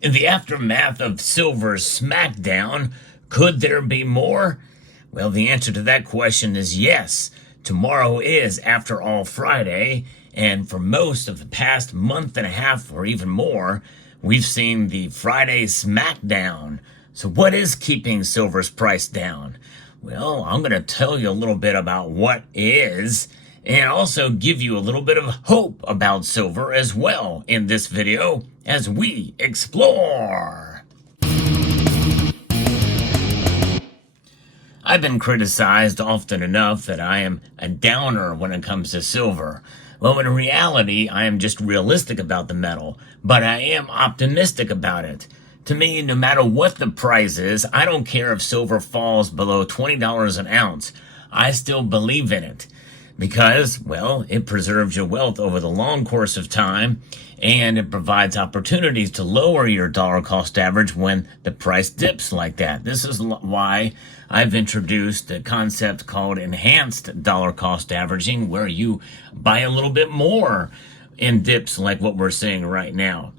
In the aftermath of Silver's smackdown, could there be more? Well, the answer to that question is yes. Tomorrow is, after all, Friday, and for most of the past month and a half or even more, we've seen the Friday smackdown. So what is keeping silver's price down? Well, I'm going to tell you a little bit about what is, and also give you a little bit of hope about silver as well in this video as we explore. I've been criticized often enough that I am a downer when it comes to silver. Well, in reality, I am just realistic about the metal, but I am optimistic about it. To me, no matter what the price is, I don't care if silver falls below $20 an ounce. I still believe in it because, well, it preserves your wealth over the long course of time, and it provides opportunities to lower your dollar cost average when the price dips like that. This is why I've introduced a concept called enhanced dollar cost averaging, where you buy a little bit more in dips like what we're seeing right now.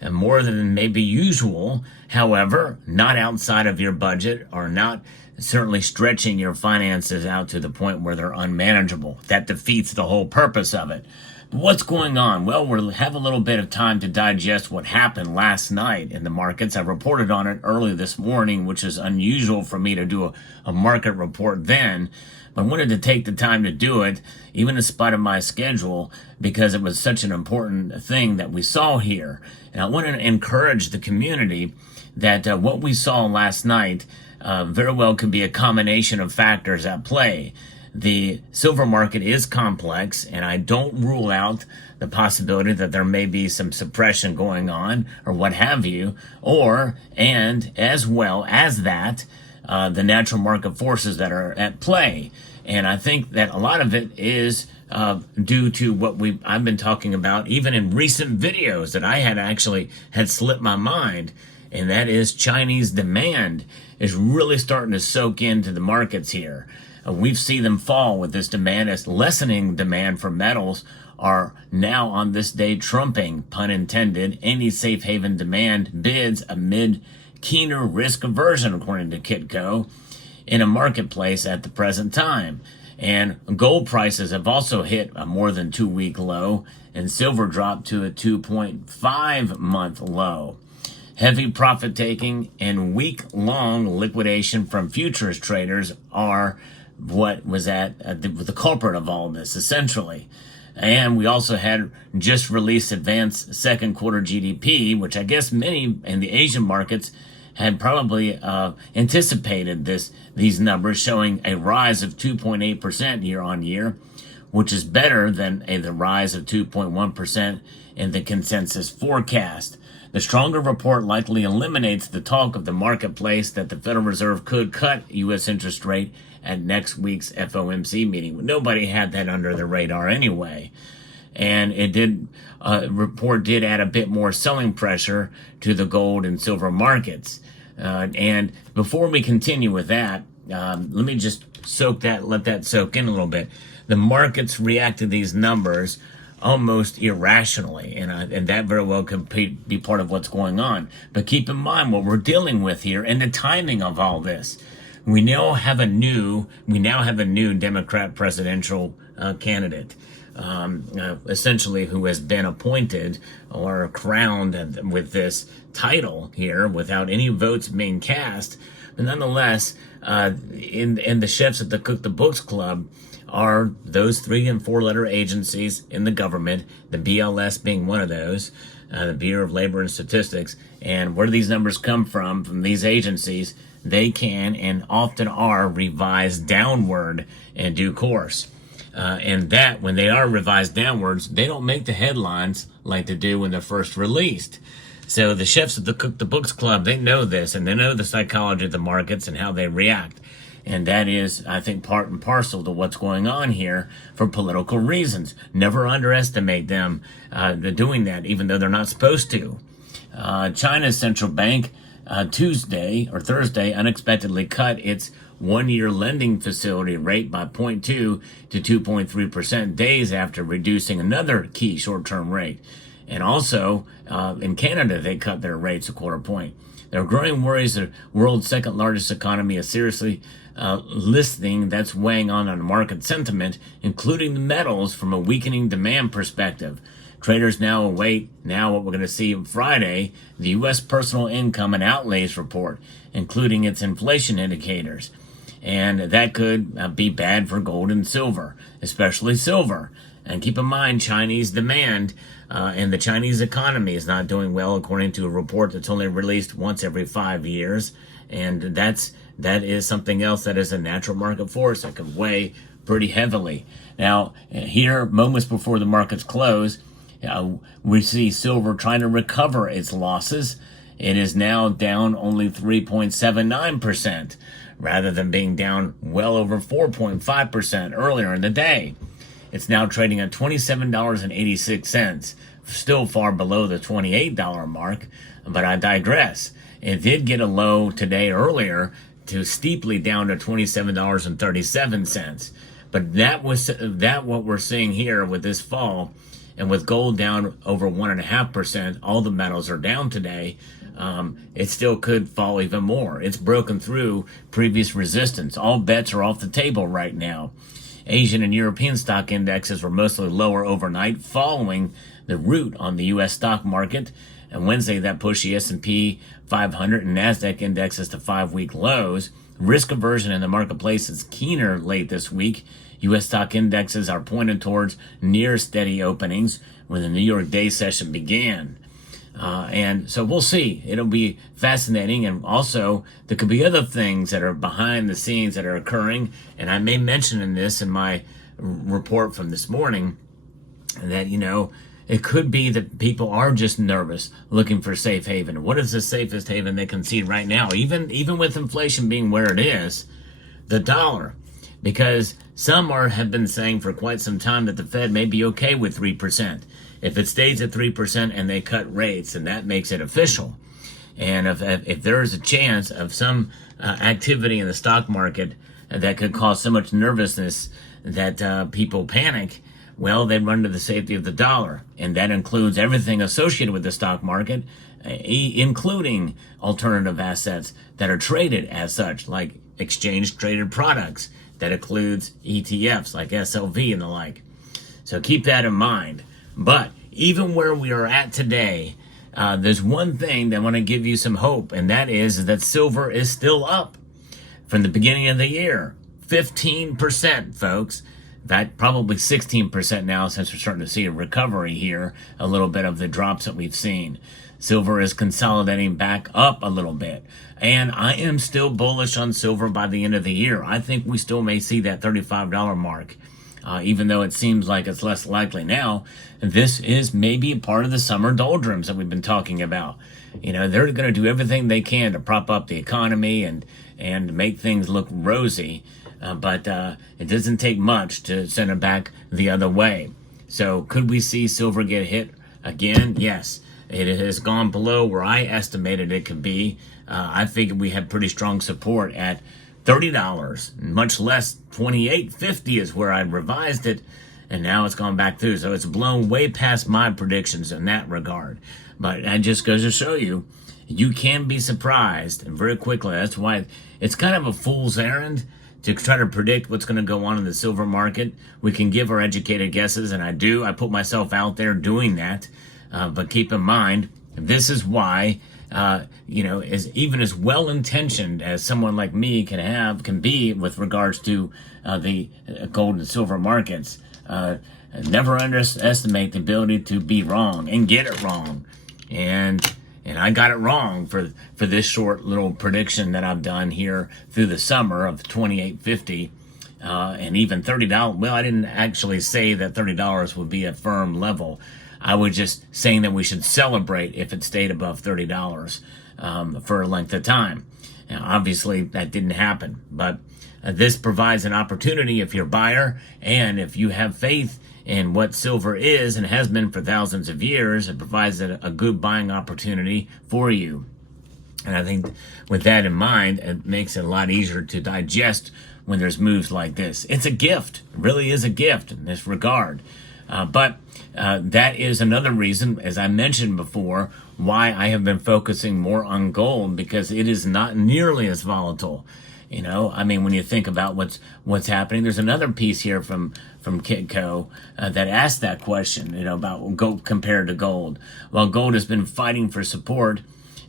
And more than maybe usual, however, not outside of your budget or not certainly stretching your finances out to the point where they're unmanageable. That defeats the whole purpose of it. But what's going on? Well, we'll have a little bit of time to digest what happened last night in the markets. I reported on it early this morning, which is unusual for me to do a market report then. I wanted to take the time to do it, even in spite of my schedule, because it was such an important thing that we saw here. And I want to encourage the community that what we saw last night very well could be a combination of factors at play. The silver market is complex, and I don't rule out the possibility that there may be some suppression going on or what have you, and as well as that, the natural market forces that are at play. And I think that a lot of it is due to what I've been talking about even in recent videos that I had slipped my mind, and that is Chinese demand is really starting to soak into the markets here. We've seen them fall with this demand as lessening demand for metals are now on this day trumping, pun intended, any safe haven demand bids amid keener risk aversion, according to Kitco, in a marketplace at the present time. And gold prices have also hit a more than 2-week low, and silver dropped to a 2.5-month low. Heavy profit taking and week-long liquidation from futures traders are what was the culprit of all this, essentially. And we also had just released advanced second quarter GDP, which I guess many in the Asian markets had probably anticipated these numbers, showing a rise of 2.8% year on year, which is better than the rise of 2.1% in the consensus forecast. The stronger report likely eliminates the talk of the marketplace that the Federal Reserve could cut U.S. interest rate at next week's FOMC meeting. Nobody had that under the radar anyway. And report did add a bit more selling pressure to the gold and silver markets. And before we continue with that, let me just let that soak in a little bit. The markets react to these numbers almost irrationally, and that very well could be part of what's going on. But keep in mind what we're dealing with here and the timing of all this. We now have a new Democrat presidential candidate, essentially, who has been appointed or crowned with this title here without any votes being cast. But nonetheless, in the chefs at the Cook the Books Club are those 3- and 4-letter agencies in the government, the BLS being one of those, the Bureau of Labor and Statistics. And where do these numbers come from these agencies? They can and often are revised downward in due course. And that when they are revised downwards, they don't make the headlines like they do when they're first released. So the chefs of the Cook the Books Club, they know this, and they know the psychology of the markets and how they react. And that is, I think, part and parcel to what's going on here for political reasons. Never underestimate them doing that, even though they're not supposed to. China's central bank Tuesday or Thursday unexpectedly cut its one-year lending facility rate by 0.2 to 2.3% days after reducing another key short-term rate. And also, in Canada, they cut their rates a quarter point. There are growing worries that the world's second largest economy is seriously listening. That's weighing on market sentiment, including the metals from a weakening demand perspective. Traders now await what we're going to see on Friday, the U.S. personal income and outlays report, including its inflation indicators. And that could be bad for gold and silver, especially silver. And keep in mind, Chinese demand and the Chinese economy is not doing well, according to a report that's only released once every 5 years. And that is something else that is a natural market force that could weigh pretty heavily. Now, here, moments before the markets close, we see silver trying to recover its losses. It is now down only 3.79%, rather than being down well over 4.5% earlier in the day. It's now trading at $27.86, still far below the $28 mark, but I digress. It did get a low today earlier to steeply down to $27.37. But that what we're seeing here with this fall, and with gold down over 1.5%, all the metals are down today. It still could fall even more. It's broken through previous resistance. All bets are off the table right now. Asian and European stock indexes were mostly lower overnight, following the rout on the U.S. stock market. And Wednesday, that pushed the S&P 500 and NASDAQ indexes to 5-week lows. Risk aversion in the marketplace is keener late this week. U.S. stock indexes are pointed towards near steady openings when the New York day session began. And so we'll see. It'll be fascinating. And also, there could be other things that are behind the scenes that are occurring. And I may mention in my report from this morning that, it could be that people are just nervous, looking for safe haven. What is the safest haven they can see right now? Even with inflation being where it is, the dollar. Because some have been saying for quite some time that the Fed may be okay with 3%. If it stays at 3% and they cut rates, and that makes it official. And if there is a chance of some activity in the stock market that could cause so much nervousness that people panic, well, they run to the safety of the dollar. And that includes everything associated with the stock market, including alternative assets that are traded as such, like exchange-traded products. That includes ETFs like SLV and the like. So keep that in mind. But even where we are at today, there's one thing that I want to give you some hope, and that is that silver is still up from the beginning of the year. 15%, folks. In fact, probably 16% now, since we're starting to see a recovery here, a little bit of the drops that we've seen. Silver is consolidating back up a little bit. And I am still bullish on silver by the end of the year. I think we still may see that $35 mark. Even though it seems like it's less likely now. This is maybe a part of the summer doldrums that we've been talking about. They're going to do everything they can to prop up the economy and make things look rosy. But it doesn't take much to send it back the other way. So could we see silver get hit again? Yes. It has gone below where I estimated it could be. I figured we had pretty strong support at $30, much less $28.50 is where I revised it, and now it's gone back through. So it's blown way past my predictions in that regard. But that just goes to show you, you can be surprised, and very quickly. That's why it's kind of a fool's errand to try to predict what's going to go on in the silver market. We can give our educated guesses, and I do. I put myself out there doing that. But keep in mind, this is why, as well-intentioned as someone like me can be with regards to the gold and silver markets, never underestimate the ability to be wrong and get it wrong. And I got it wrong for this short little prediction that I've done here through the summer of $28.50 and even $30. Well, I didn't actually say that $30 would be a firm level. I was just saying that we should celebrate if it stayed above $30 for a length of time. Now, obviously, that didn't happen, but this provides an opportunity if you're a buyer and if you have faith in what silver is and has been for thousands of years. It provides a good buying opportunity for you. And I think with that in mind, it makes it a lot easier to digest when there's moves like this. It's a gift. It really is a gift in this regard. But that is another reason, as I mentioned before, why I have been focusing more on gold, because it is not nearly as volatile. I mean, when you think about what's happening, there's another piece here from Kitco that asked that question, about gold compared to gold. Well, gold has been fighting for support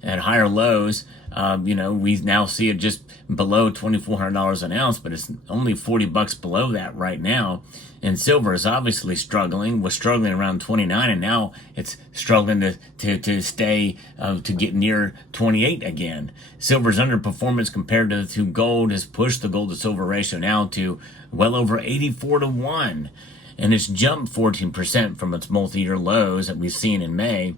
at higher lows. We now see it just below $2,400 an ounce, but it's only $40 below that right now. And silver is obviously was struggling around 29, and now it's struggling to stay, to get near 28 again. Silver's underperformance compared to gold has pushed the gold to silver ratio now to well over 84 to 1. And it's jumped 14% from its multi-year lows that we've seen in May.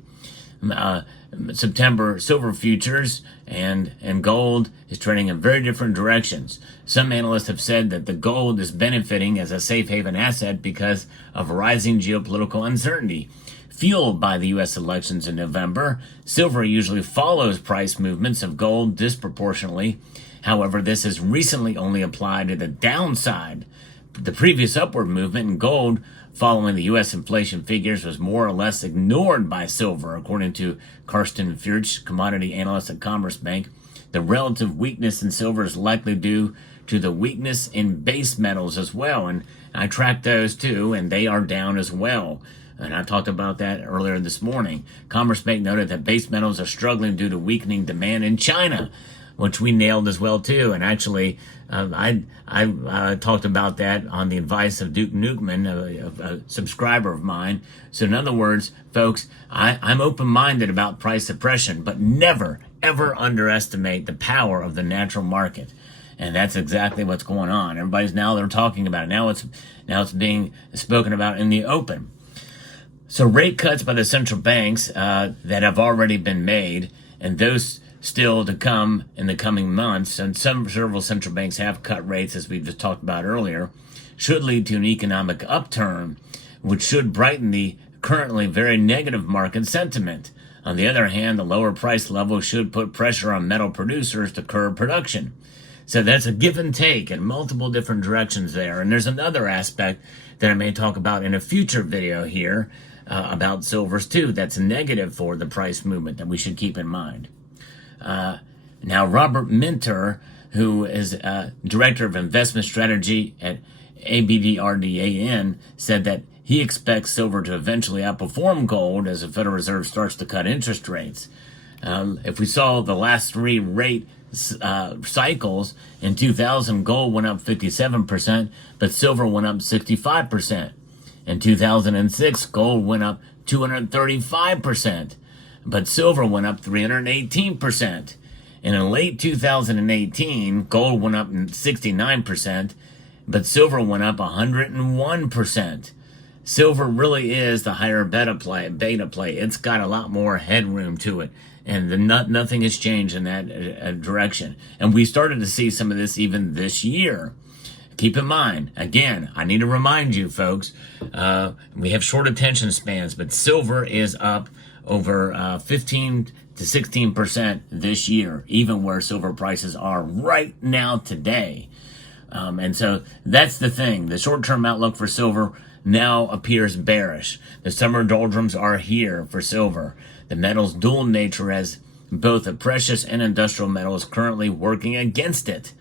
September silver futures and gold is trending in very different directions. Some analysts have said that the gold is benefiting as a safe haven asset because of rising geopolitical uncertainty fueled by the U.S. elections in November. Silver usually follows price movements of gold disproportionately. However, this has recently only applied to the downside. The previous upward movement in gold following the U.S. inflation figures was more or less ignored by silver, according to Karsten Furch, commodity analyst at Commerce Bank. The relative weakness in silver is likely due to the weakness in base metals as well, and I tracked those too, and they are down as well. And I talked about that earlier this morning. Commerce Bank noted that base metals are struggling due to weakening demand in China, which we nailed as well too. And actually, I talked about that on the advice of Duke Newman, a subscriber of mine. So in other words, folks, I'm open-minded about price suppression, but never, ever underestimate the power of the natural market. And that's exactly what's going on. They're talking about it. Now it's being spoken about in the open. So rate cuts by the central banks that have already been made, and those still to come in the coming months, and several central banks have cut rates, as we just talked about earlier, should lead to an economic upturn, which should brighten the currently very negative market sentiment. On the other hand, the lower price level should put pressure on metal producers to curb production. So that's a give and take in multiple different directions there. And there's another aspect that I may talk about in a future video here about silvers too, that's a negative for the price movement that we should keep in mind. Now, Robert Minter, who is Director of Investment Strategy at ABDRDAN, said that he expects silver to eventually outperform gold as the Federal Reserve starts to cut interest rates. If we saw the last three rate cycles, in 2000, gold went up 57%, but silver went up 65%. In 2006, gold went up 235%. But silver went up 318%. And in late 2018, gold went up 69%, but silver went up 101%. Silver really is the higher beta play. It's got a lot more headroom to it, and nothing has changed in that direction. And we started to see some of this even this year. Keep in mind, again, I need to remind you, folks, we have short attention spans, but silver is up over 15 to 16% this year, even where silver prices are right now today. And so that's the thing. The short-term outlook for silver now appears bearish. The summer doldrums are here for silver. The metal's dual nature as both a precious and industrial metal is currently working against it.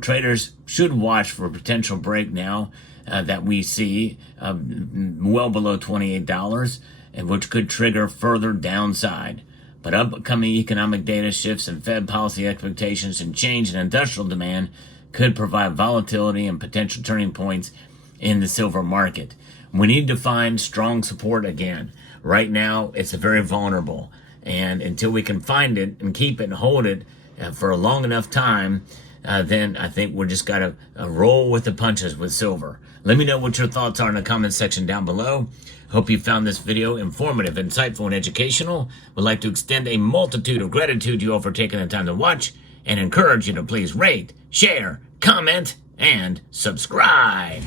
Traders should watch for a potential break now that we see well below $28, and which could trigger further downside. But upcoming economic data shifts in Fed policy expectations and change in industrial demand could provide volatility and potential turning points in the silver market. We need to find strong support again. Right now, it's very vulnerable. And until we can find it and keep it and hold it for a long enough time, then I think we're just got to roll with the punches with silver. Let me know what your thoughts are in the comment section down below. Hope you found this video informative, insightful, and educational. Would like to extend a multitude of gratitude to you all for taking the time to watch, and encourage you to please rate, share, comment, and subscribe.